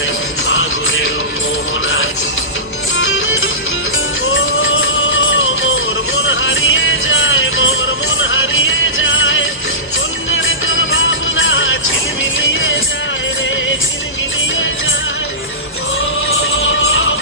যায় আগুনের মোহনায়। ও মোর মন হারিয়ে যায়, মোর মন হারিয়ে যায়, অন্যের তোর ভাবনা ঝিলমিলিয়ে যায় রে, ঝিলমিলিয়ে যায়। ও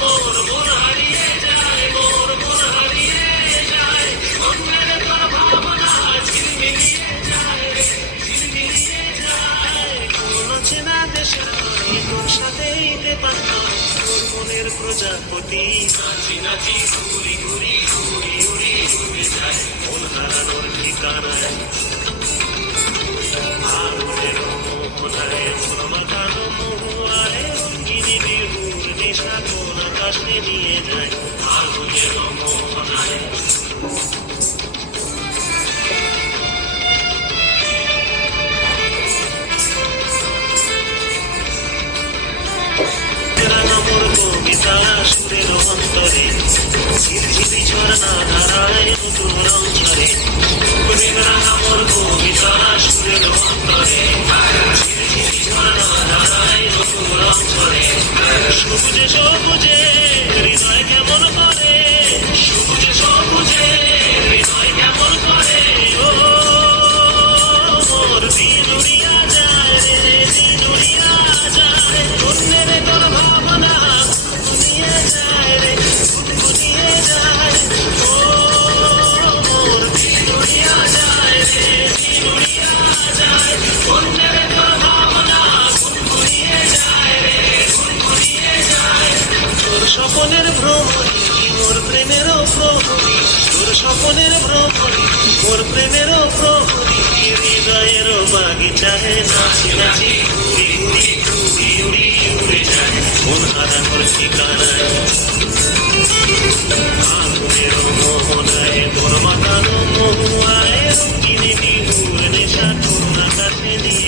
মোর মন হারিয়ে যায়, মোর মন হারিয়ে যায়, অন্যের তোর ভাবনা ঝিলমিলিয়ে যায় রে, ঝিলমিলিয়ে যায়। কোন চেনা দেশের নয় তোর সাথে ঈদে পান্তা, তোর মনের প্রজাপতি নাচি নাচি ঘুরি ঘুরি উড়ি উড়ি উড়ে যায় মন হারানোর ঠিকানায়। আগুনের মোহনায় মন মাখানো মহুয়ায় রঙ্গিনী বিহুর নেশা কোন আকাশে নিয়ে যায় আগুনের মোহনায়। মোর কবিতা সুরের অন্তরে ঝিরঝিরি ঝর্ণা ধারায় নতুন রং ঝরে। মোর কবিতা সুরের অন্তরে ঝিরঝিরি ঝর্ণা ধারায় নতুন রং ঝরে। সবুজে সবুজে হৃদয় কেমন করে, সবুজে সবুজে হৃদয় কেমন করে। ও মোর দিন উড়িয়া যায় রে, দিন উড়িয়া যায়, অন্যের তোর ভাবনা গুনগুনিয়ে যায় রে, গুনগুনিয়ে যায়। ও মোর দিন উড়িয়া যায় রে, দিন উড়িয়া যায়, অন্যের তোর ভাবনা গুনগুনিয়ে যায় রে, গুনগুনিয়ে যায়। তোর স্বপনের ভ্রমণী মোর প্রেমেরও প্রহরী, তোর স্বপনের ভ্রমণী মোর প্রেমেরও প্রহরী, হৃদয়ের বাগিচায় নাচি নাচি ঘুরি ঘুরি উড়ি উড়ি উড়ে যায় মন হারানোর ঠিকানায়। আগুনের মোহনায় তোর মাখানো মহুয়ায় রঙ্গিনী বিহুর নেশা কোন আকাশে নিয়ে